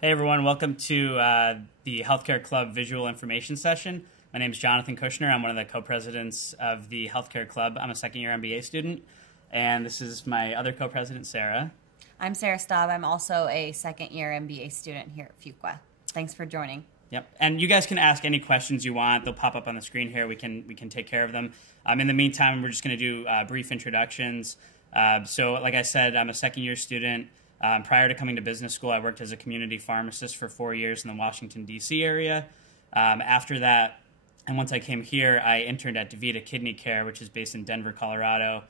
Hey everyone, welcome to the Healthcare Club Visual Information Session. My name is Jonathan Kushner. I'm one of the co-presidents of the Healthcare Club. I'm a second-year MBA student, and this is my other co-president, Sarah. I'm Sarah Staub. I'm also a second-year MBA student here at Fuqua. Thanks for joining. Yep, and you guys can ask any questions you want. They'll pop up on the screen here. We can take care of them. In the meantime, we're just going to do brief introductions. So, like I said, I'm a second-year student. Prior to coming to business school, I worked as a community pharmacist for 4 years in the Washington, D.C. area. After that, and once I came here, I interned at DaVita Kidney Care, which is based in Denver, Colorado.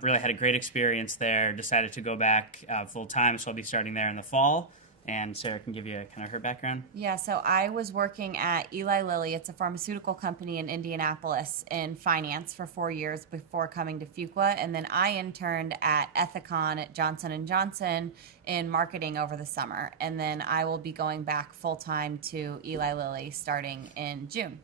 Really had a great experience there, decided to go back full-time, so I'll be starting there in the fall. And Sarah can give you kind of her background. Yeah, so I was working at Eli Lilly. It's a pharmaceutical company in Indianapolis in finance for 4 years before coming to Fuqua. And then I interned at Ethicon at Johnson & Johnson in marketing over the summer. And then I will be going back full-time to Eli Lilly starting in June.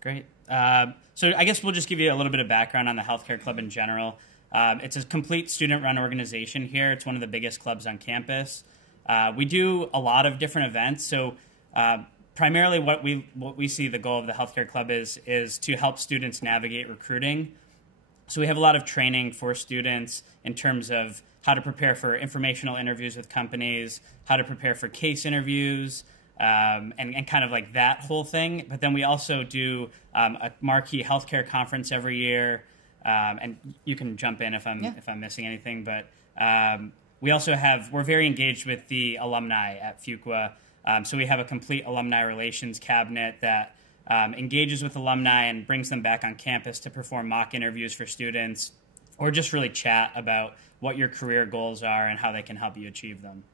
Great. So I guess we'll just give you a little bit of background on the Healthcare Club in general. It's a complete student-run organization here. It's one of the biggest clubs on campus. We do a lot of different events. So primarily what we see the goal of the Healthcare Club is to help students navigate recruiting. So we have a lot of training for students in terms of how to prepare for informational interviews with companies, how to prepare for case interviews, and kind of like that whole thing. But then we also do a marquee healthcare conference every year. And you can jump in if I'm missing anything, but we're very engaged with the alumni at Fuqua. So we have a complete alumni relations cabinet that engages with alumni and brings them back on campus to perform mock interviews for students or just really chat about what your career goals are and how they can help you achieve them.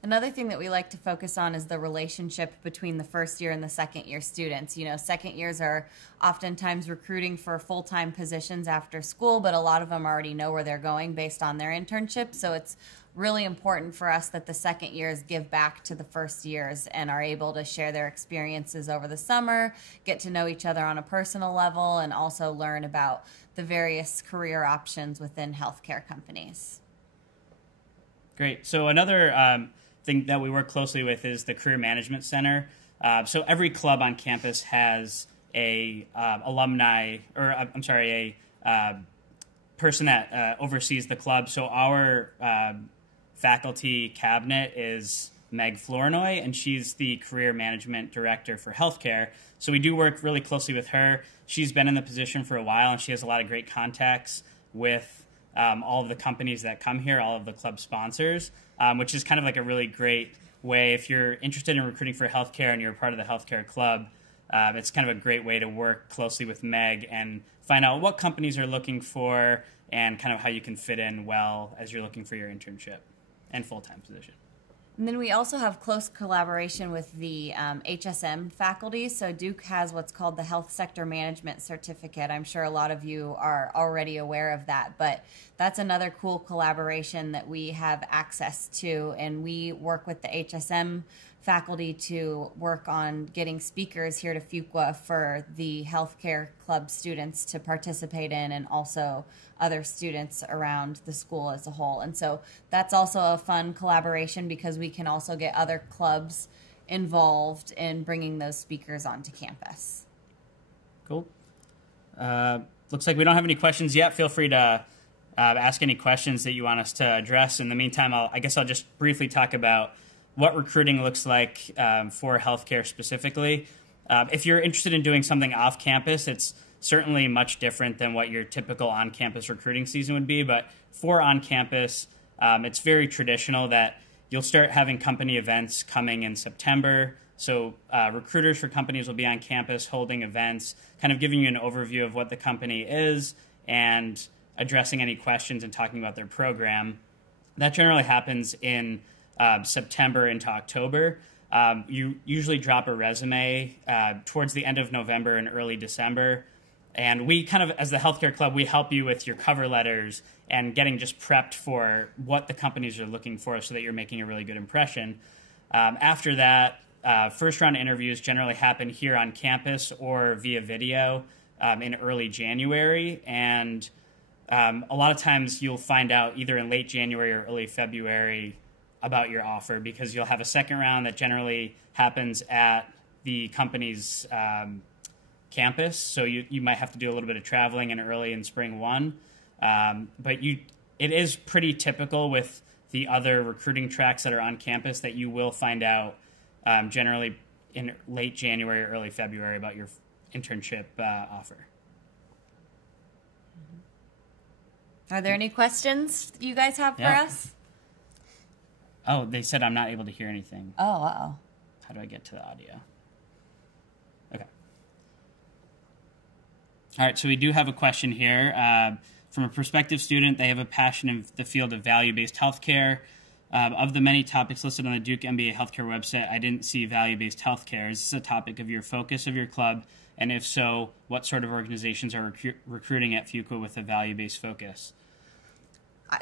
Another thing that we like to focus on is the relationship between the first year and the second year students. You know, second years are oftentimes recruiting for full-time positions after school, but a lot of them already know where they're going based on their internship. So it's really important for us that the second years give back to the first years and are able to share their experiences over the summer, get to know each other on a personal level, and also learn about the various career options within healthcare companies. Great. So another thing that we work closely with is the Career Management Center. So every club on campus has a person that oversees the club. So our faculty cabinet is Meg Flournoy, and she's the Career Management Director for Healthcare. So we do work really closely with her. She's been in the position for a while, and she has a lot of great contacts with all of the companies that come here, all of the club sponsors, which is kind of like a really great way. If you're interested in recruiting for healthcare and you're a part of the Healthcare Club, it's kind of a great way to work closely with Meg and find out what companies are looking for and kind of how you can fit in well as you're looking for your internship and full-time position. And then we also have close collaboration with the HSM faculty. So Duke has what's called the Health Sector Management Certificate. I'm sure a lot of you are already aware of that, but that's another cool collaboration that we have access to. And we work with the HSM faculty to work on getting speakers here to Fuqua for the healthcare club students to participate in, and also other students around the school as a whole. And so that's also a fun collaboration because we can also get other clubs involved in bringing those speakers onto campus. Cool. Looks like we don't have any questions yet. Feel free to ask any questions that you want us to address. In the meantime, I guess I'll just briefly talk about what recruiting looks like for healthcare specifically. If you're interested in doing something off campus, it's certainly much different than what your typical on-campus recruiting season would be. But for on-campus, it's very traditional that you'll start having company events coming in September. So recruiters for companies will be on campus holding events, kind of giving you an overview of what the company is and addressing any questions and talking about their program. That generally happens in September into October. You usually drop a resume towards the end of November and early December. And we kind of, as the Healthcare Club, we help you with your cover letters and getting just prepped for what the companies are looking for so that you're making a really good impression. After that, first round interviews generally happen here on campus or via video in early January. And a lot of times you'll find out either in late January or early February about your offer, because you'll have a second round that generally happens at the company's campus. So you might have to do a little bit of traveling in early in spring one. But it is pretty typical with the other recruiting tracks that are on campus that you will find out generally in late January or early February about your internship offer. Are there any questions you guys have for us? Oh, they said I'm not able to hear anything. Oh, uh-oh. How do I get to the audio? Okay. All right, so we do have a question here. From a prospective student, they have a passion in the field of value-based healthcare. Of the many topics listed on the Duke MBA Healthcare website, I didn't see value-based healthcare. Is this a topic of your focus of your club? And if so, what sort of organizations are recruiting at Fuqua with a value-based focus?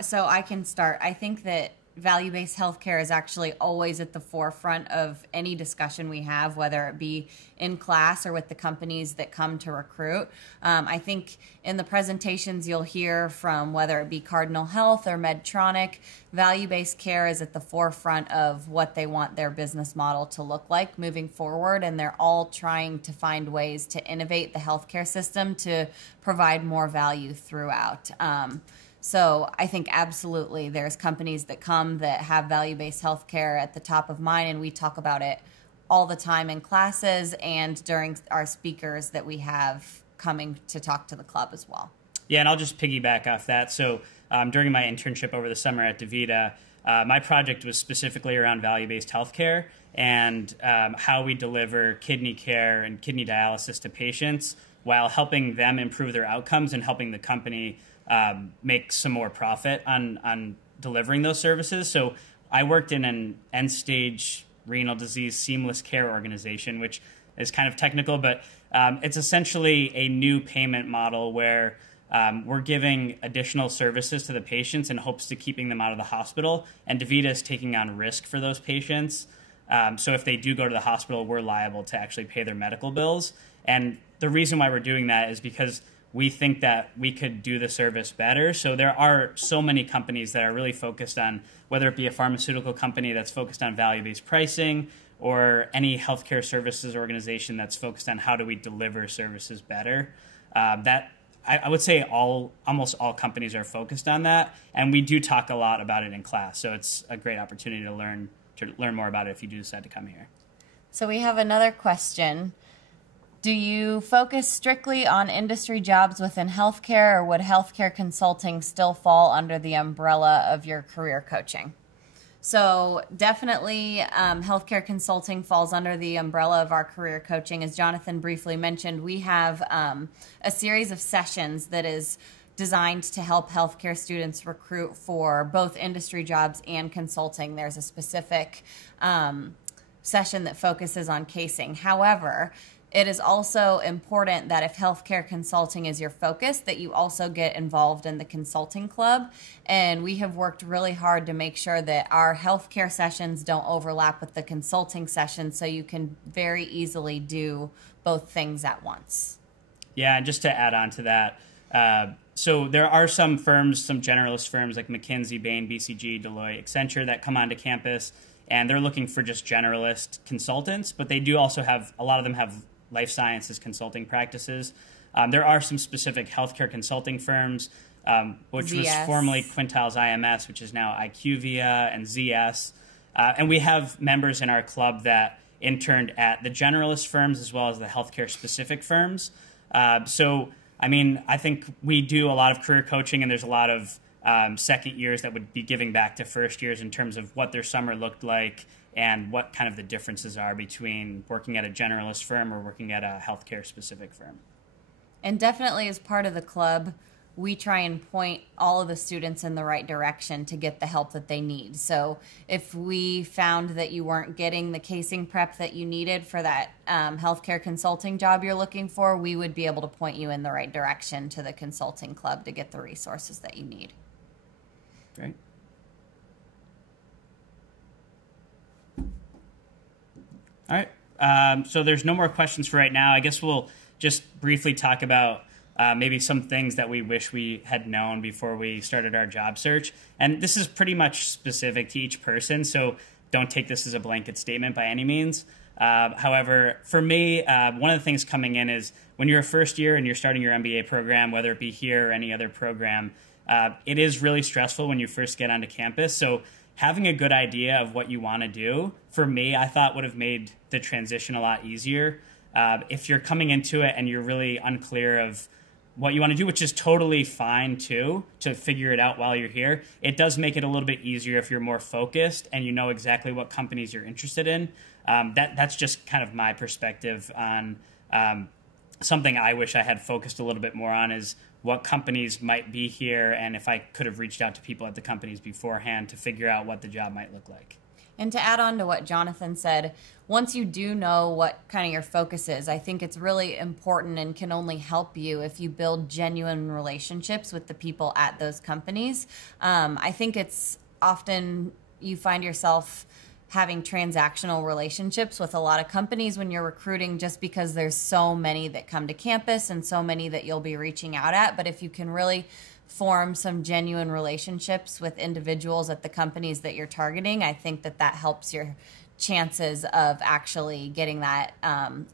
So I can start. I think that value-based healthcare is actually always at the forefront of any discussion we have, whether it be in class or with the companies that come to recruit. I think in the presentations you'll hear from whether it be Cardinal Health or Medtronic, value-based care is at the forefront of what they want their business model to look like moving forward, and they're all trying to find ways to innovate the healthcare system to provide more value throughout. So I think absolutely there's companies that come that have value-based healthcare at the top of mind, and we talk about it all the time in classes and during our speakers that we have coming to talk to the club as well. Yeah, and I'll just piggyback off that. So during my internship over the summer at DaVita, my project was specifically around value-based healthcare and how we deliver kidney care and kidney dialysis to patients while helping them improve their outcomes and helping the company make some more profit on delivering those services. So I worked in an end-stage renal disease seamless care organization, which is kind of technical, but it's essentially a new payment model where we're giving additional services to the patients in hopes to keeping them out of the hospital, and DaVita is taking on risk for those patients. So if they do go to the hospital, we're liable to actually pay their medical bills. And the reason why we're doing that is because we think that we could do the service better. So there are so many companies that are really focused on, whether it be a pharmaceutical company that's focused on value-based pricing or any healthcare services organization that's focused on how do we deliver services better. That I would say almost all companies are focused on that, and we do talk a lot about it in class. So it's a great opportunity to learn more about it if you do decide to come here. So we have another question. Do you focus strictly on industry jobs within healthcare, or would healthcare consulting still fall under the umbrella of your career coaching? So definitely healthcare consulting falls under the umbrella of our career coaching. As Jonathan briefly mentioned, we have a series of sessions that is designed to help healthcare students recruit for both industry jobs and consulting. There's a specific session that focuses on casing. However, it is also important that if healthcare consulting is your focus, that you also get involved in the consulting club. And we have worked really hard to make sure that our healthcare sessions don't overlap with the consulting sessions, so you can very easily do both things at once. Yeah, and just to add on to that, so there are some firms, some generalist firms like McKinsey, Bain, BCG, Deloitte, Accenture that come onto campus, and they're looking for just generalist consultants, but they do also have, a lot of them have life sciences consulting practices. There are some specific healthcare consulting firms, which was formerly Quintiles IMS, which is now IQVIA and ZS. And we have members in our club that interned at the generalist firms as well as the healthcare specific firms. So, I mean, I think we do a lot of career coaching, and there's a lot of second years that would be giving back to first years in terms of what their summer looked like and what kind of the differences are between working at a generalist firm or working at a healthcare specific firm. And definitely as part of the club, we try and point all of the students in the right direction to get the help that they need. So if we found that you weren't getting the casing prep that you needed for that healthcare consulting job you're looking for, we would be able to point you in the right direction to the consulting club to get the resources that you need. Great. All right. So there's no more questions for right now. I guess we'll just briefly talk about maybe some things that we wish we had known before we started our job search. And this is pretty much specific to each person, so don't take this as a blanket statement by any means. However, for me, one of the things coming in is when you're a first year and you're starting your MBA program, whether it be here or any other program, it is really stressful when you first get onto campus. So having a good idea of what you want to do, for me, I thought would have made the transition a lot easier. If you're coming into it and you're really unclear of what you want to do, which is totally fine too, to figure it out while you're here, it does make it a little bit easier if you're more focused and you know exactly what companies you're interested in. That's just kind of my perspective on something I wish I had focused a little bit more on, is what companies might be here and if I could have reached out to people at the companies beforehand to figure out what the job might look like. And to add on to what Jonathan said, once you do know what kind of your focus is, I think it's really important and can only help you if you build genuine relationships with the people at those companies. I think it's often you find yourself having transactional relationships with a lot of companies when you're recruiting, just because there's so many that come to campus and so many that you'll be reaching out at. But if you can really form some genuine relationships with individuals at the companies that you're targeting, I think that helps your chances of actually getting that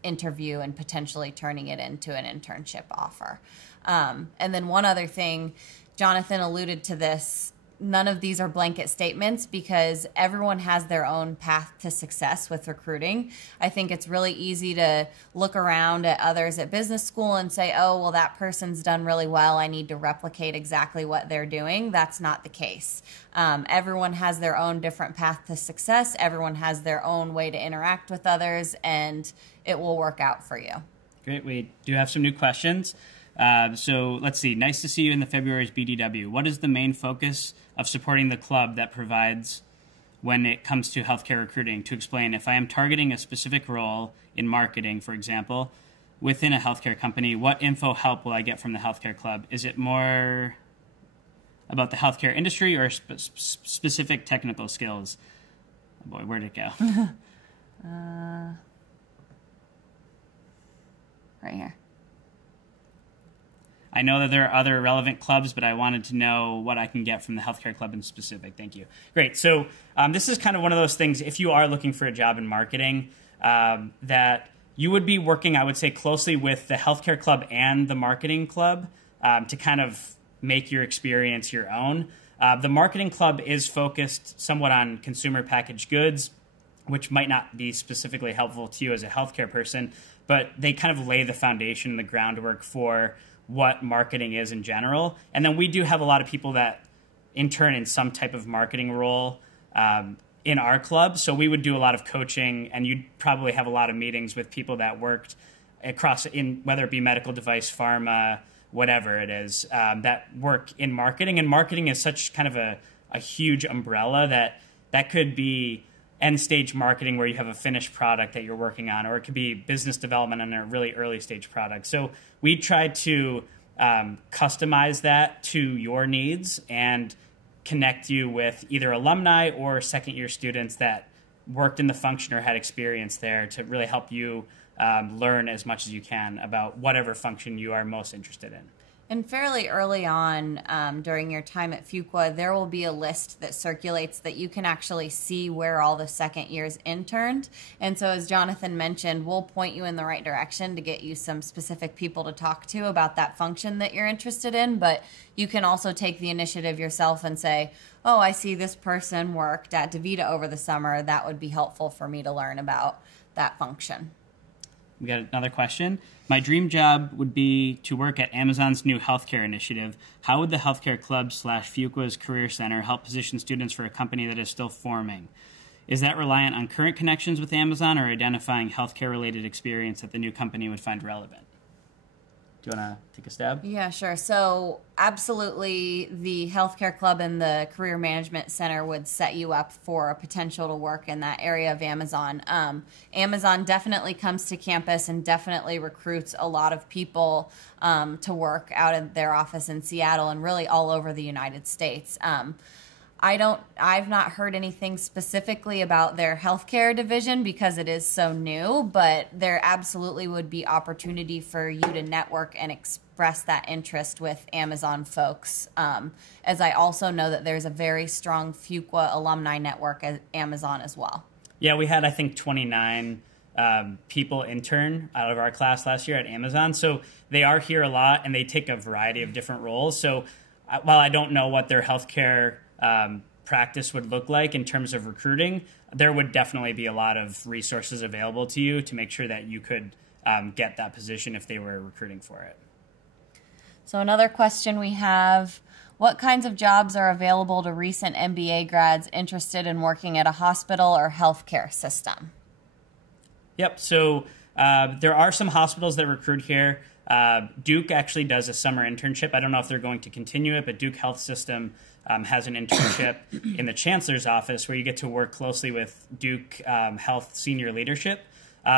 interview and potentially turning it into an internship offer. And then one other thing, Jonathan alluded to this, none of these are blanket statements because everyone has their own path to success with recruiting. I think it's really easy to look around at others at business school and say, oh, well, that person's done really well, I need to replicate exactly what they're doing. That's not the case. Everyone has their own different path to success. Everyone has their own way to interact with others, and it will work out for you. Great. We do have some new questions. So let's see. Nice to see you in the February's BDW. What is the main focus of supporting the club that provides when it comes to healthcare recruiting? To explain, if I am targeting a specific role in marketing, for example, within a healthcare company, what info help will I get from the healthcare club? Is it more about the healthcare industry or specific technical skills? Oh boy, where'd it go? Right here. I know that there are other relevant clubs, but I wanted to know what I can get from the healthcare club in specific. Thank you. Great. So this is kind of one of those things, if you are looking for a job in marketing, that you would be working, I would say, closely with the healthcare club and the marketing club to kind of make your experience your own. The marketing club is focused somewhat on consumer packaged goods, which might not be specifically helpful to you as a healthcare person, but they kind of lay the foundation and the groundwork for what marketing is in general. And then we do have a lot of people that intern in some type of marketing role in our club. So we would do a lot of coaching, and you'd probably have a lot of meetings with people that worked across, in whether it be medical device, pharma, whatever it is, that work in marketing. And marketing is such kind of a huge umbrella that could be end stage marketing where you have a finished product that you're working on, or it could be business development on a really early stage product. So we try to customize that to your needs and connect you with either alumni or second year students that worked in the function or had experience there to really help you learn as much as you can about whatever function you are most interested in. And fairly early on during your time at Fuqua, there will be a list that circulates that you can actually see where all the second years interned. And so as Jonathan mentioned, we'll point you in the right direction to get you some specific people to talk to about that function that you're interested in. But you can also take the initiative yourself and say, oh, I see this person worked at DaVita over the summer. That would be helpful for me to learn about that function. We got another question. My dream job would be to work at Amazon's new healthcare initiative. How would the healthcare club / Fuqua's Career Center help position students for a company that is still forming? Is that reliant on current connections with Amazon or identifying healthcare-related experience that the new company would find relevant? Do you want to take a stab? Yeah, sure. So absolutely, the healthcare club and the career management center would set you up for a potential to work in that area of Amazon. Amazon definitely comes to campus and definitely recruits a lot of people to work out of their office in Seattle and really all over the United States. I've not heard anything specifically about their healthcare division because it is so new, but there absolutely would be opportunity for you to network and express that interest with Amazon folks. As I also know that there's a very strong Fuqua alumni network at Amazon as well. Yeah, we had, I think, 29 people intern out of our class last year at Amazon. So they are here a lot, and they take a variety of different roles. So while I don't know what their healthcare practice would look like in terms of recruiting, there would definitely be a lot of resources available to you to make sure that you could get that position if they were recruiting for it. So another question we have, what kinds of jobs are available to recent MBA grads interested in working at a hospital or healthcare system? Yep, so there are some hospitals that recruit here. Duke actually does a summer internship. I don't know if they're going to continue it, but Duke Health System has an internship in the chancellor's office where you get to work closely with Duke Health senior leadership.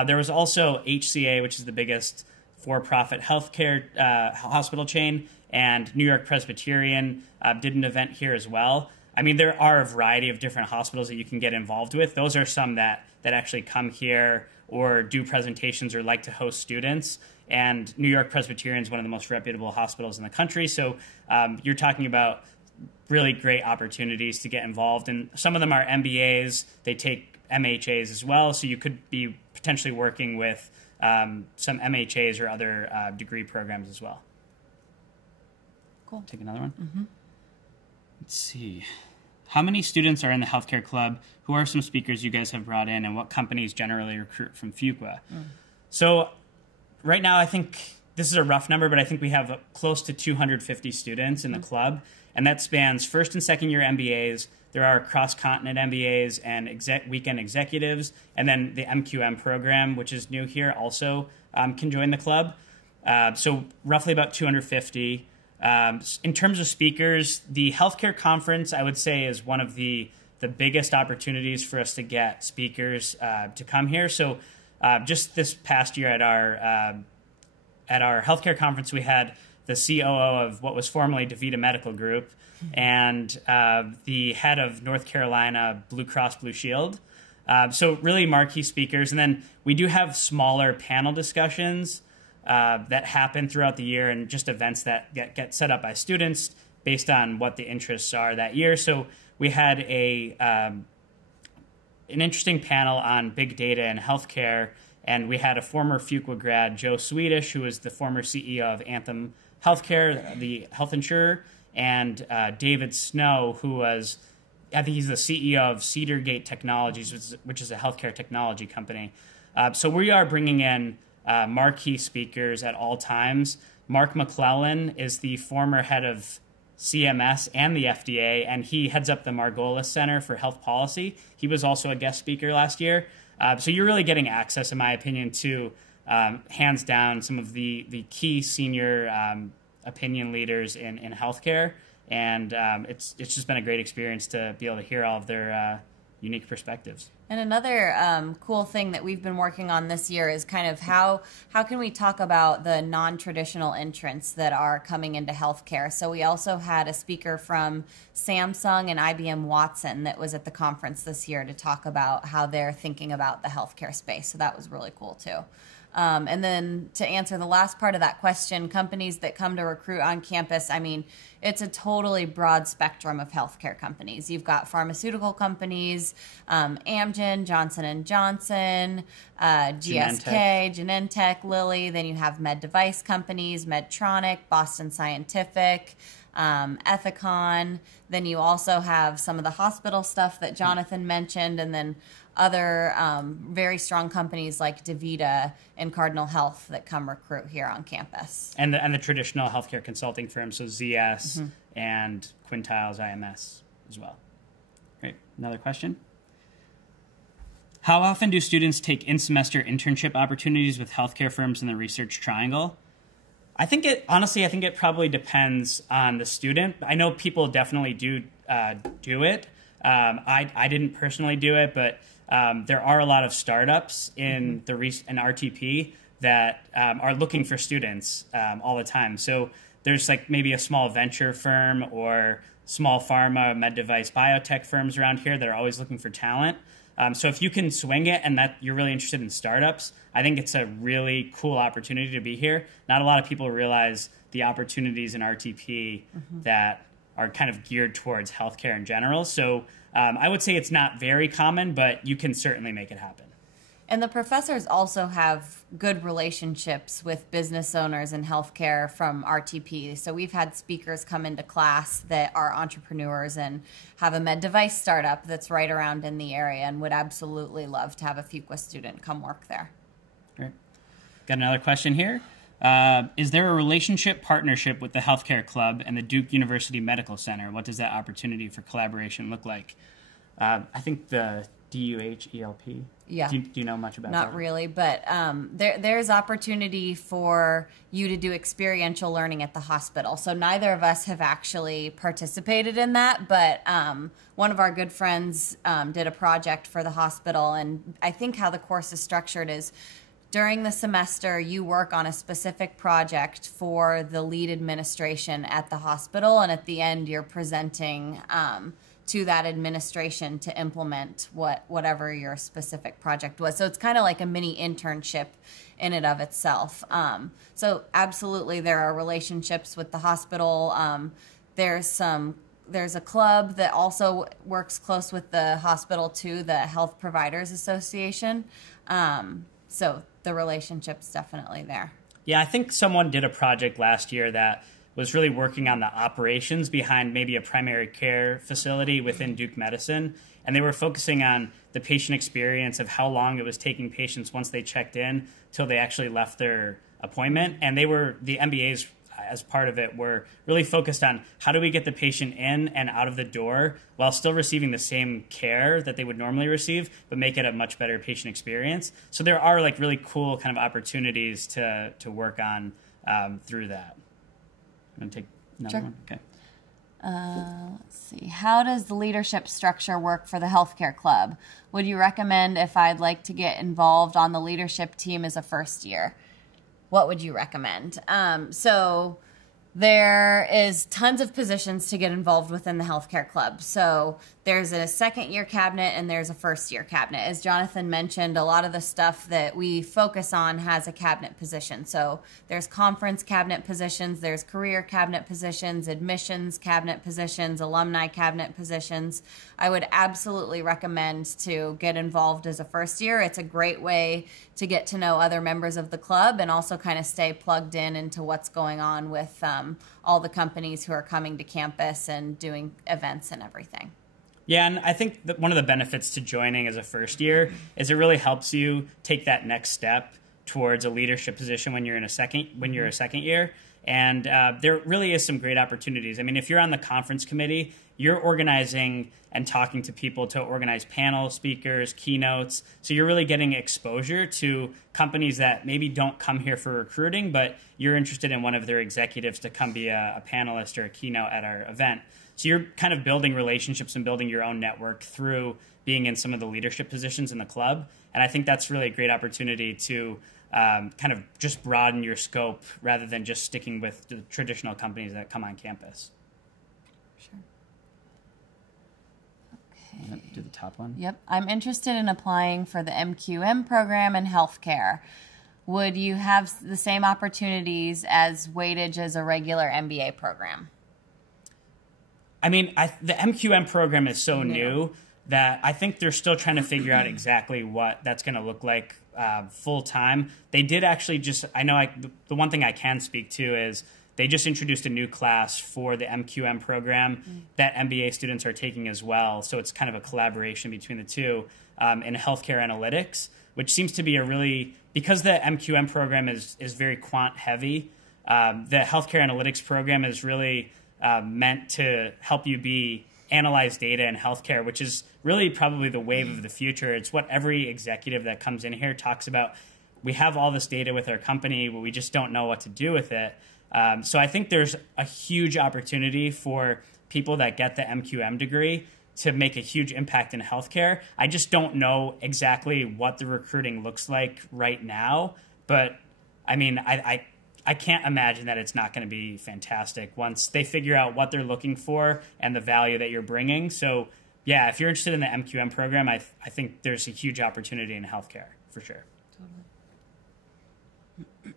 There was also HCA, which is the biggest for-profit healthcare hospital chain, and New York Presbyterian did an event here as well. I mean, there are a variety of different hospitals that you can get involved with. Those are some that actually come here or do presentations or like to host students. And New York Presbyterian is one of the most reputable hospitals in the country. So you're talking about really great opportunities to get involved. And some of them are MBAs. They take MHAs as well. So you could be potentially working with some MHAs or other degree programs as well. Cool. Take another one. Mm-hmm. Let's see. How many students are in the healthcare club? Who are some speakers you guys have brought in, and what companies generally recruit from Fuqua? So right now, I think this is a rough number, but I think we have close to 250 students in the club, and that spans first and second year MBAs. There are cross-continent MBAs and weekend executives, and then the MQM program, which is new here, also can join the club. So roughly about 250. In terms of speakers, the healthcare conference, I would say, is one of the biggest opportunities for us to get speakers to come here. So just this past year at our healthcare conference, we had the COO of what was formerly DaVita Medical Group and the head of North Carolina Blue Cross Blue Shield. So really marquee speakers. And then we do have smaller panel discussions that happen throughout the year and just events that get set up by students based on what the interests are that year. So we had an interesting panel on big data and healthcare, and we had a former Fuqua grad, Joe Swedish, who was the former CEO of Anthem Healthcare, the health insurer, and David Snow, who was, I think he's the CEO of Cedargate Technologies, which is a healthcare technology company. So we are bringing in marquee speakers at all times. Mark McClellan is the former head of CMS and the FDA, and he heads up the Margolis Center for Health Policy. He was also a guest speaker last year. So you're really getting access, in my opinion, to hands down some of the key senior opinion leaders in healthcare. And it's just been a great experience to be able to hear all of their unique perspectives. And another cool thing that we've been working on this year is kind of how can we talk about the non-traditional entrants that are coming into healthcare. So we also had a speaker from Samsung and IBM Watson that was at the conference this year to talk about how they're thinking about the healthcare space. So that was really cool too. And then to answer the last part of that question, companies that come to recruit on campus, I mean, it's a totally broad spectrum of healthcare companies. You've got pharmaceutical companies, Amgen, Johnson & Johnson, GSK, Genentech, Lilly. Then you have med device companies, Medtronic, Boston Scientific, Ethicon. Then you also have some of the hospital stuff that Jonathan mentioned, and then other very strong companies like DaVita and Cardinal Health that come recruit here on campus. And the traditional healthcare consulting firms, so ZS and Quintiles IMS as well. Great. Another question? How often do students take in-semester internship opportunities with healthcare firms in the Research Triangle? I think it probably depends on the student. I know people definitely do it. I didn't personally do it, but there are a lot of startups in in RTP that are looking for students all the time. So there's like maybe a small venture firm or small pharma, med device, biotech firms around here that are always looking for talent. So if you can swing it and that you're really interested in startups, I think it's a really cool opportunity to be here. Not a lot of people realize the opportunities in RTP that are kind of geared towards healthcare in general. So I would say it's not very common, but you can certainly make it happen. And the professors also have good relationships with business owners in healthcare from RTP. So we've had speakers come into class that are entrepreneurs and have a med device startup that's right around in the area and would absolutely love to have a Fuqua student come work there. Great. Got another question here. Is there a relationship partnership with the Healthcare Club and the Duke University Medical Center? What does that opportunity for collaboration look like? I think the DUH-ELP. Yeah. Do you know much about that? Not really, but there's opportunity for you to do experiential learning at the hospital. So neither of us have actually participated in that, but one of our good friends did a project for the hospital, and I think how the course is structured is during the semester you work on a specific project for the lead administration at the hospital, and at the end you're presenting to that administration to implement whatever your specific project was. So it's kind of like a mini internship in and of itself. So absolutely there are relationships with the hospital. There's a club that also works close with the hospital too, the Health Providers Association. So the relationship's definitely there. Yeah, I think someone did a project last year that was really working on the operations behind maybe a primary care facility within Duke Medicine. And they were focusing on the patient experience of how long it was taking patients once they checked in till they actually left their appointment. And the MBAs, as part of it, were really focused on how do we get the patient in and out of the door while still receiving the same care that they would normally receive, but make it a much better patient experience. So there are like really cool kind of opportunities to work on through that. I'm going to take another one. Okay. Let's see. How does the leadership structure work for the healthcare club? Would you recommend if I'd like to get involved on the leadership team as a first year? What would you recommend? So there is tons of positions to get involved within the healthcare club. So there's a second year cabinet and there's a first year cabinet. As Jonathan mentioned, a lot of the stuff that we focus on has a cabinet position. So there's conference cabinet positions, there's career cabinet positions, admissions cabinet positions, alumni cabinet positions. I would absolutely recommend to get involved as a first year. It's a great way to get to know other members of the club and also kind of stay plugged in into what's going on with all the companies who are coming to campus and doing events and everything. Yeah, and I think that one of the benefits to joining as a first year is it really helps you take that next step towards a leadership position when you're a second year. And there really is some great opportunities. I mean, if you're on the conference committee, you're organizing and talking to people to organize panel speakers, keynotes. So you're really getting exposure to companies that maybe don't come here for recruiting, but you're interested in one of their executives to come be a panelist or a keynote at our event. So you're kind of building relationships and building your own network through being in some of the leadership positions in the club. And I think that's really a great opportunity to kind of just broaden your scope rather than just sticking with the traditional companies that come on campus. Sure. Okay. Do the top one. Yep. I'm interested in applying for the MQM program in healthcare. Would you have the same opportunities as weightage as a regular MBA program? I mean, the MQM program is so new that I think they're still trying to figure out exactly what that's going to look like full time. They did actually the one thing I can speak to is they just introduced a new class for the MQM program that MBA students are taking as well. So it's kind of a collaboration between the two in healthcare analytics, which seems to be because the MQM program is very quant heavy, the healthcare analytics program is really meant to help you analyze data in healthcare, which is really probably the wave of the future. It's what every executive that comes in here talks about. We have all this data with our company, but we just don't know what to do with it. So I think there's a huge opportunity for people that get the MQM degree to make a huge impact in healthcare. I just don't know exactly what the recruiting looks like right now, but I mean, I can't imagine that it's not going to be fantastic once they figure out what they're looking for and the value that you're bringing. So yeah, if you're interested in the MQM program, I think there's a huge opportunity in healthcare for sure. Totally.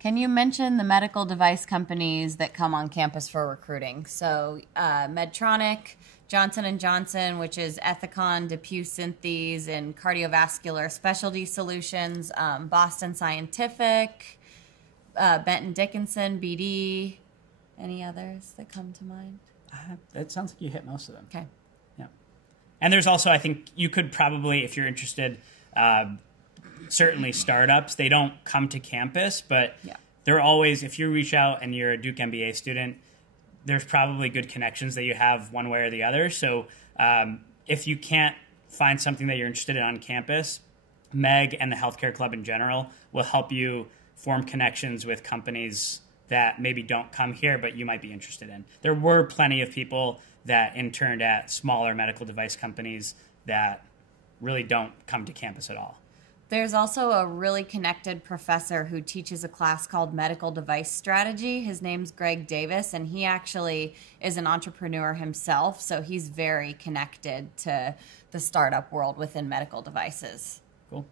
Can you mention the medical device companies that come on campus for recruiting? So Medtronic, Johnson & Johnson, which is Ethicon, DePuy Synthes, and Cardiovascular Specialty Solutions, Boston Scientific, Benton Dickinson, BD. Any others that come to mind? That sounds like you hit most of them. Okay. Yeah. And there's also, I think you could probably, if you're interested, certainly startups. They don't come to campus, but they're always, if you reach out and you're a Duke MBA student, there's probably good connections that you have one way or the other. So if you can't find something that you're interested in on campus, Meg and the Healthcare Club in general will help you form connections with companies that maybe don't come here, but you might be interested in. There were plenty of people that interned at smaller medical device companies that really don't come to campus at all. There's also a really connected professor who teaches a class called Medical Device Strategy. His name's Greg Davis, and he actually is an entrepreneur himself, so he's very connected to the startup world within medical devices. Cool.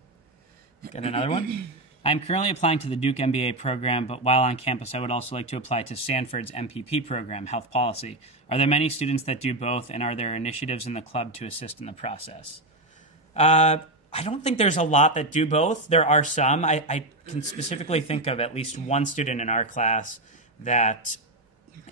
Got another one? I'm currently applying to the Duke MBA program, but while on campus, I would also like to apply to Stanford's MPP program, Health Policy. Are there many students that do both, and are there initiatives in the club to assist in the process? I don't think there's a lot that do both. There are some. I can specifically think of at least one student in our class that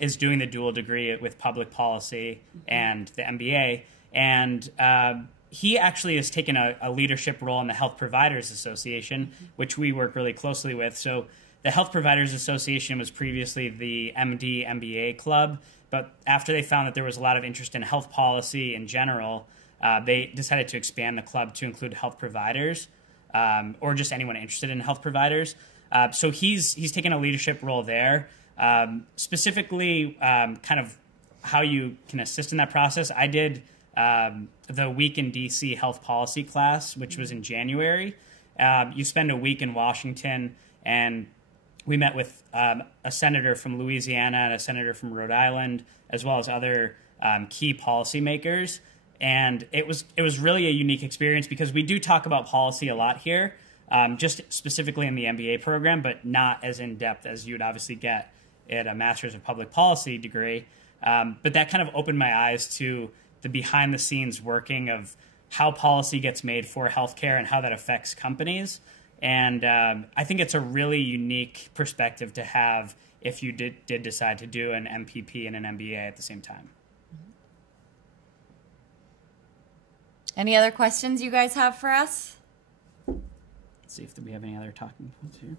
is doing the dual degree with public policy and the MBA, and he actually has taken a leadership role in the Health Providers Association, which we work really closely with. So the Health Providers Association was previously the MD MBA club, but after they found that there was a lot of interest in health policy in general, they decided to expand the club to include health providers or just anyone interested in health providers. So he's taken a leadership role there. Specifically, kind of how you can assist in that process. I did the Week in DC Health Policy class, which was in January. You spend a week in Washington, and we met with a senator from Louisiana and a senator from Rhode Island, as well as other key policymakers. And it was really a unique experience because we do talk about policy a lot here, just specifically in the MBA program, but not as in-depth as you would obviously get at a Master's of Public Policy degree. But that kind of opened my eyes to the behind-the-scenes working of how policy gets made for healthcare and how that affects companies. And I think it's a really unique perspective to have if you did decide to do an MPP and an MBA at the same time. Any other questions you guys have for us? Let's see if we have any other talking points here.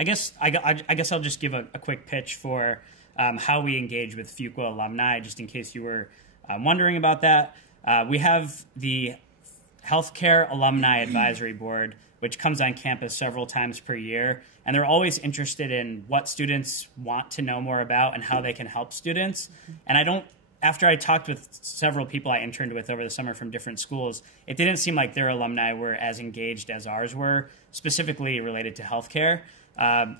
I guess I'll just give a quick pitch for how we engage with Fuqua alumni, just in case you were wondering about that. We have the Healthcare Alumni Advisory Board, which comes on campus several times per year, and they're always interested in what students want to know more about and how they can help students. And after I talked with several people I interned with over the summer from different schools, it didn't seem like their alumni were as engaged as ours were, specifically related to healthcare.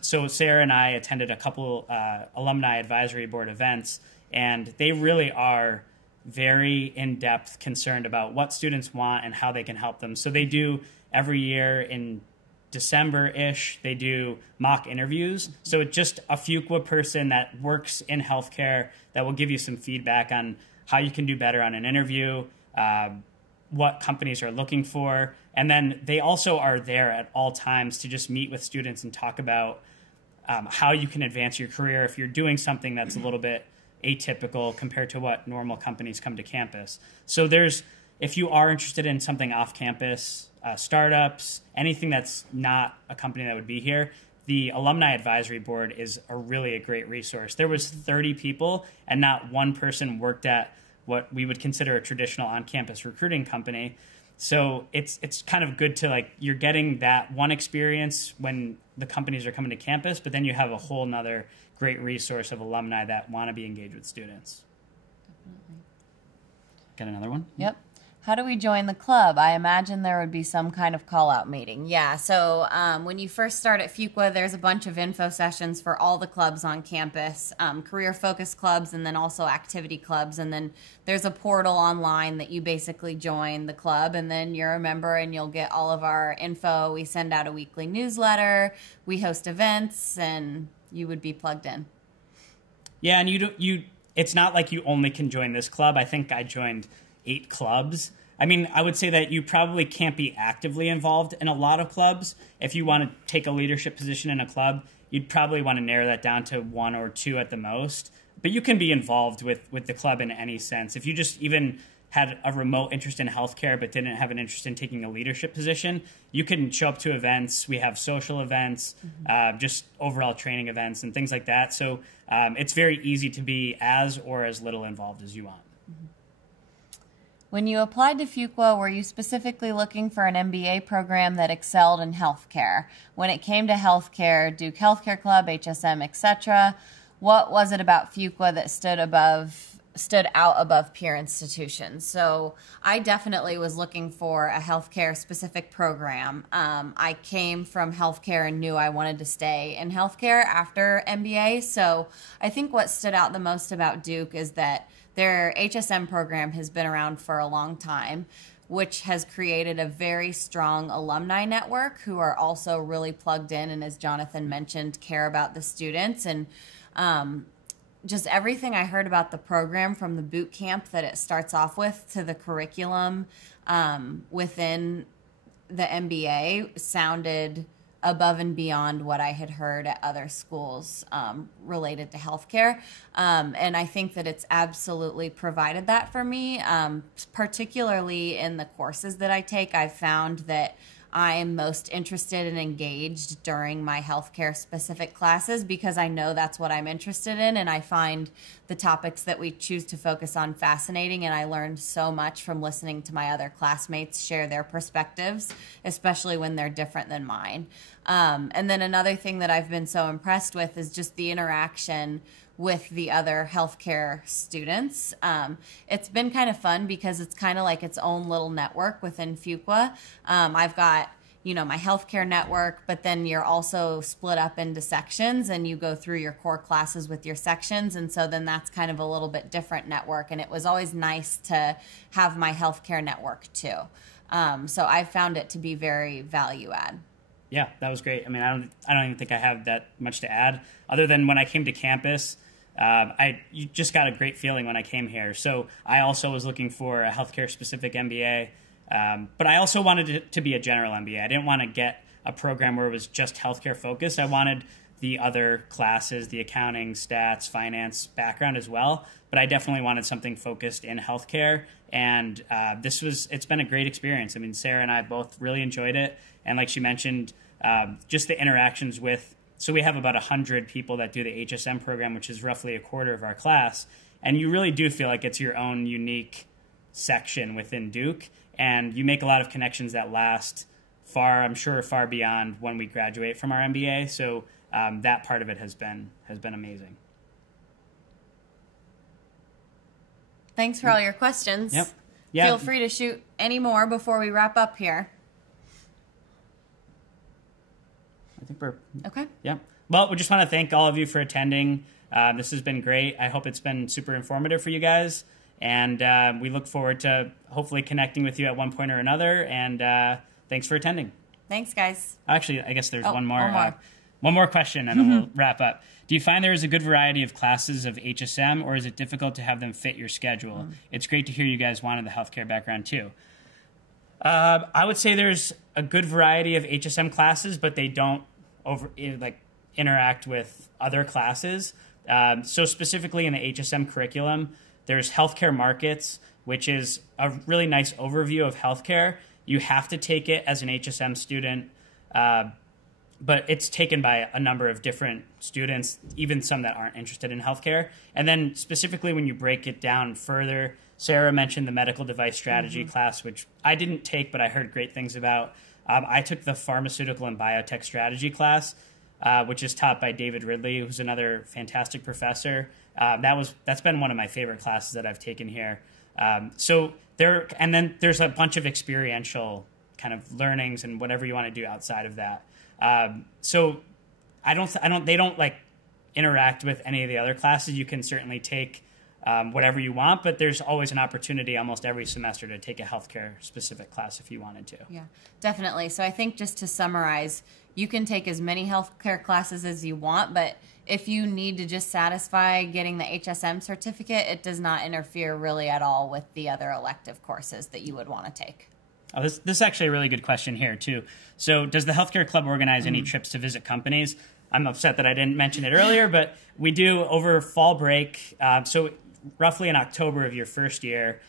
So Sarah and I attended a couple alumni advisory board events, and they really are very in-depth concerned about what students want and how they can help them. So they do every year in December-ish, they do mock interviews. So it's just a Fuqua person that works in healthcare that will give you some feedback on how you can do better on an interview, what companies are looking for. And then they also are there at all times to just meet with students and talk about how you can advance your career if you're doing something that's a little bit atypical compared to what normal companies come to campus. So if you are interested in something off campus, startups, anything that's not a company that would be here, the Alumni Advisory Board is a great resource. There was 30 people, and not one person worked at what we would consider a traditional on-campus recruiting company. So it's kind of good to like, you're getting that one experience when the companies are coming to campus, but then you have a whole nother great resource of alumni that want to be engaged with students. Definitely. Got another one? Yep. How do we join the club? I imagine there would be some kind of call-out meeting. Yeah, so when you first start at Fuqua, there's a bunch of info sessions for all the clubs on campus, career-focused clubs, and then also activity clubs. And then there's a portal online that you basically join the club, and then you're a member, and you'll get all of our info. We send out a weekly newsletter. We host events, and you would be plugged in. Yeah, and it's not like you only can join this club. I think I joined 8 clubs. I mean, I would say that you probably can't be actively involved in a lot of clubs. If you want to take a leadership position in a club, you'd probably want to narrow that down to 1 or 2 at the most. But you can be involved with the club in any sense. If you just even had a remote interest in healthcare but didn't have an interest in taking a leadership position, you can show up to events. We have social events, just overall training events and things like that. So it's very easy to be as or as little involved as you want. When you applied to Fuqua, were you specifically looking for an MBA program that excelled in healthcare? When it came to healthcare, Duke Healthcare Club, HSM, etc., what was it about Fuqua that stood out above peer institutions? So I definitely was looking for a healthcare specific program. I came from healthcare and knew I wanted to stay in healthcare after MBA. So I think what stood out the most about Duke is that their HSM program has been around for a long time, which has created a very strong alumni network who are also really plugged in and, as Jonathan mentioned, care about the students. And just everything I heard about the program, from the boot camp that it starts off with to the curriculum within the MBA, sounded above and beyond what I had heard at other schools related to healthcare. And I think that it's absolutely provided that for me, particularly in the courses that I take. I've found that I am most interested and engaged during my healthcare specific classes because I know that's what I'm interested in, and I find the topics that we choose to focus on fascinating, and I learned so much from listening to my other classmates share their perspectives, especially when they're different than mine. And then another thing that I've been so impressed with is just the interaction with the other healthcare students. It's been kind of fun because it's kind of like its own little network within Fuqua. I've got, my healthcare network, but then you're also split up into sections and you go through your core classes with your sections. And so then that's kind of a little bit different network. And it was always nice to have my healthcare network too. So I found it to be very value add. Yeah, that was great. I mean, I don't even think I have that much to add other than when I came to campus, you just got a great feeling when I came here. So I also was looking for a healthcare specific MBA, but I also wanted it to be a general MBA. I didn't want to get a program where it was just healthcare focused. I wanted the other classes, the accounting, stats, finance background as well, but I definitely wanted something focused in healthcare. And it's been a great experience. I mean, Sarah and I both really enjoyed it. And like she mentioned, just the interactions with, so we have about 100 people that do the HSM program, which is roughly a quarter of our class. And you really do feel like it's your own unique section within Duke. And you make a lot of connections that last far beyond when we graduate from our MBA. So that part of it has been amazing. Thanks for all your questions. Yep. Yeah. Feel free to shoot any more before we wrap up here. I think we're... Okay. Yeah. Well, we just want to thank all of you for attending. This has been great. I hope it's been super informative for you guys. And we look forward to hopefully connecting with you at one point or another. And thanks for attending. Thanks, guys. Actually, I guess there's one more question, and then we'll wrap up. Do you find there is a good variety of classes of HSM, or is it difficult to have them fit your schedule? It's great to hear you guys wanted the healthcare background too. I would say there's a good variety of HSM classes, but they don't interact with other classes. So specifically in the HSM curriculum, there's healthcare markets, which is a really nice overview of healthcare. You have to take it as an HSM student, but it's taken by a number of different students, even some that aren't interested in healthcare. And then specifically when you break it down further, Sarah mentioned the medical device strategy class, which I didn't take, but I heard great things about. I took the pharmaceutical and biotech strategy class, which is taught by David Ridley, who's another fantastic professor. That's been one of my favorite classes that I've taken here. And then there's a bunch of experiential kind of learnings and whatever you want to do outside of that. They don't like interact with any of the other classes. You can certainly take whatever you want, but there's always an opportunity almost every semester to take a healthcare specific class if you wanted to. Yeah, definitely. So I think just to summarize, you can take as many healthcare classes as you want, but if you need to just satisfy getting the HSM certificate, it does not interfere really at all with the other elective courses that you would want to take. Oh, this is actually a really good question here, too. So does the healthcare club organize any trips to visit companies? I'm upset that I didn't mention it earlier, but we do over fall break. So roughly in October of your first year,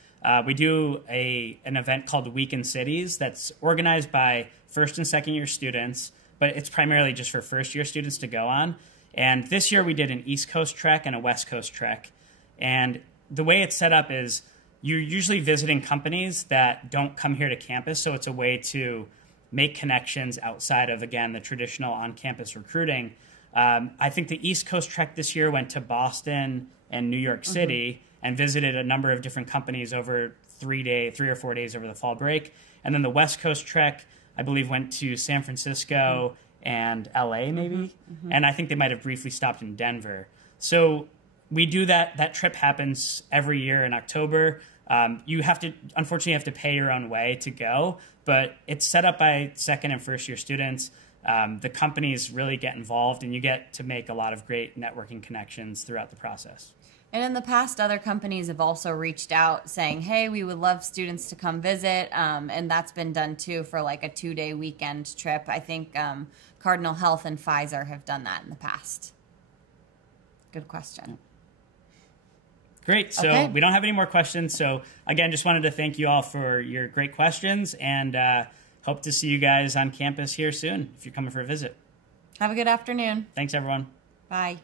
we do an event called Week in Cities that's organized by first and second year students, but it's primarily just for first year students to go on. And this year we did an East Coast trek and a West Coast trek. And the way it's set up is you're usually visiting companies that don't come here to campus, so it's a way to make connections outside of, again, the traditional on-campus recruiting. I think the East Coast trek this year went to Boston and New York City and visited a number of different companies over 3 or 4 days over the fall break. And then the West Coast trek, I believe, went to San Francisco and LA maybe. And I think they might have briefly stopped in Denver. So we do that. That trip happens every year in October. Unfortunately, you have to pay your own way to go, but it's set up by second and first year students. The companies really get involved, and you get to make a lot of great networking connections throughout the process. And in the past, other companies have also reached out saying, hey, we would love students to come visit. And that's been done, too, for like a 2-day weekend trip. I think Cardinal Health and Pfizer have done that in the past. Good question. Great. So we don't have any more questions. So, again, just wanted to thank you all for your great questions, and hope to see you guys on campus here soon if you're coming for a visit. Have a good afternoon. Thanks, everyone. Bye.